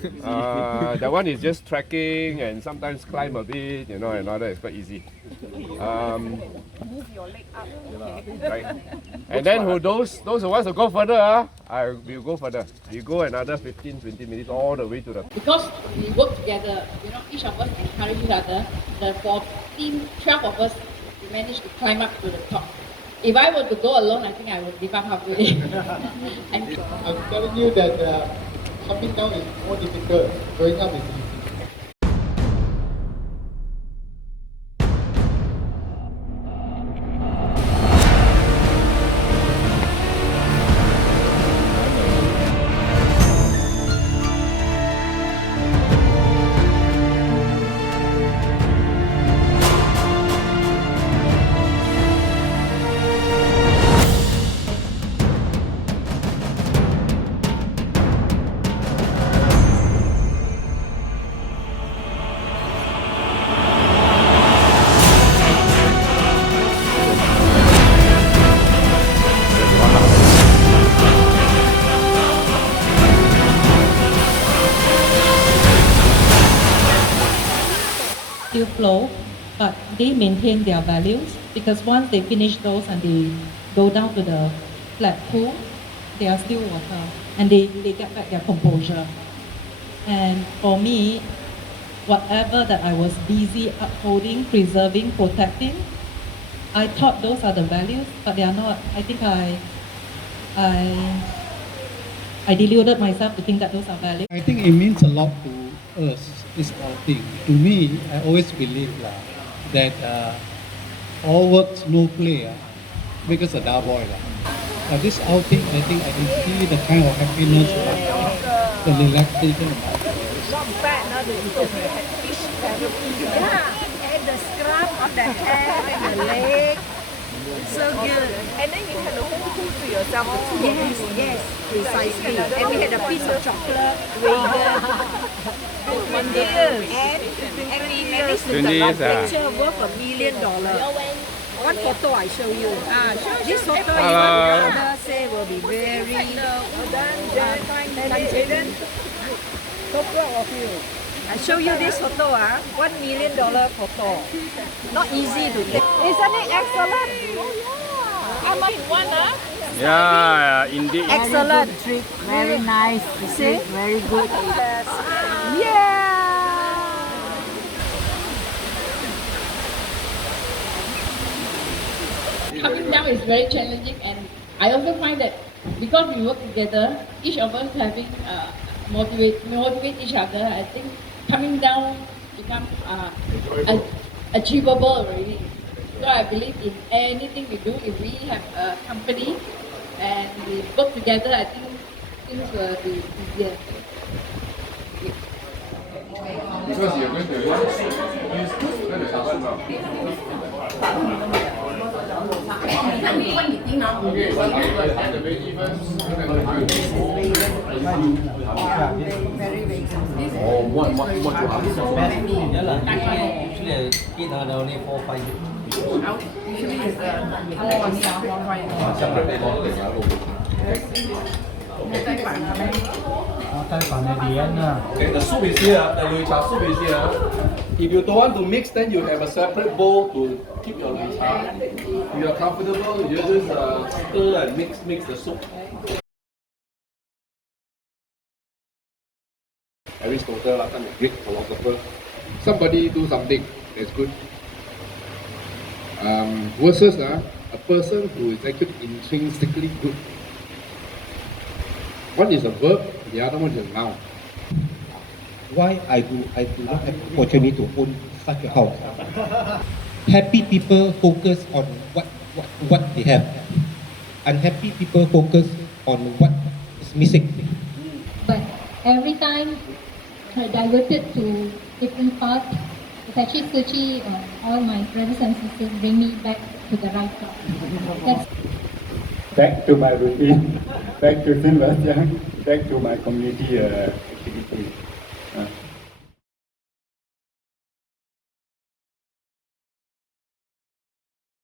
That one is just trekking and sometimes climb a bit, and all that is quite easy. Move your leg up. Right. And then those who want to go further, I will go further. We go another 15-20 minutes all the way to the. Because we work together, each of us encourage each other. The 12 of us, we managed to climb up to the top. If I were to go alone, I think I would give up halfway. I'm telling you that coming down is more difficult, going up is easy. Still flow, but they maintain their values because once they finish those and they go down to the flat pool, they are still water and they get back their composure. And for me, whatever that I was busy upholding, preserving, protecting, I thought those are the values, but they are not. I think I deluded myself to think that those are values. I think it means a lot to us, this outing. To me, I always believe that all works, no play, because a dull boy. This outing, I think I can see the kind of happiness, the relaxation. Not bad, not the fish therapy. Yeah, and the scrub on the head and the leg. So good. And then you had the whole pool to yourself. Yes, precisely. And we had a piece of chocolate, vegan. And we managed to get a picture worth $1 million. One photo I show you. This photo even father say will be very done. So proud of you. I show you this photo, $1 million photo. Not easy to take. Isn't it excellent? How much you want, Yeah, indeed. Excellent. Trick, very nice. You see? Very good. Yeah. Coming down is very challenging, and I also find that because we work together, each of us having motivate each other. I think coming down becomes achievable already. So I believe in anything we do, if we have a company and we work together, I think things will be easier. Because you're going to use the carbon now. Okay, so after the veggie first, Oh, what you have? Yeah lah. Usually a kid they only 4-5 years. Usually it's Okay, the soup is here, the Lui Cha soup is here. If you don't want to mix, then you have a separate bowl to keep your Lui Cha. If you are comfortable, you just stir and mix the soup. Aristotle last time, a Greek philosopher. Somebody do something that's good. Versus a person who is actually intrinsically good. One is a verb, the other one is a noun. Why I do not have the opportunity to own such a house. Happy people focus on what they have. Unhappy people focus on what is missing. But every time diverted to different path, it's actually Suchi or all my brothers and sisters bring me back to the right path. Back to my routine, back to Silverstone, back to my community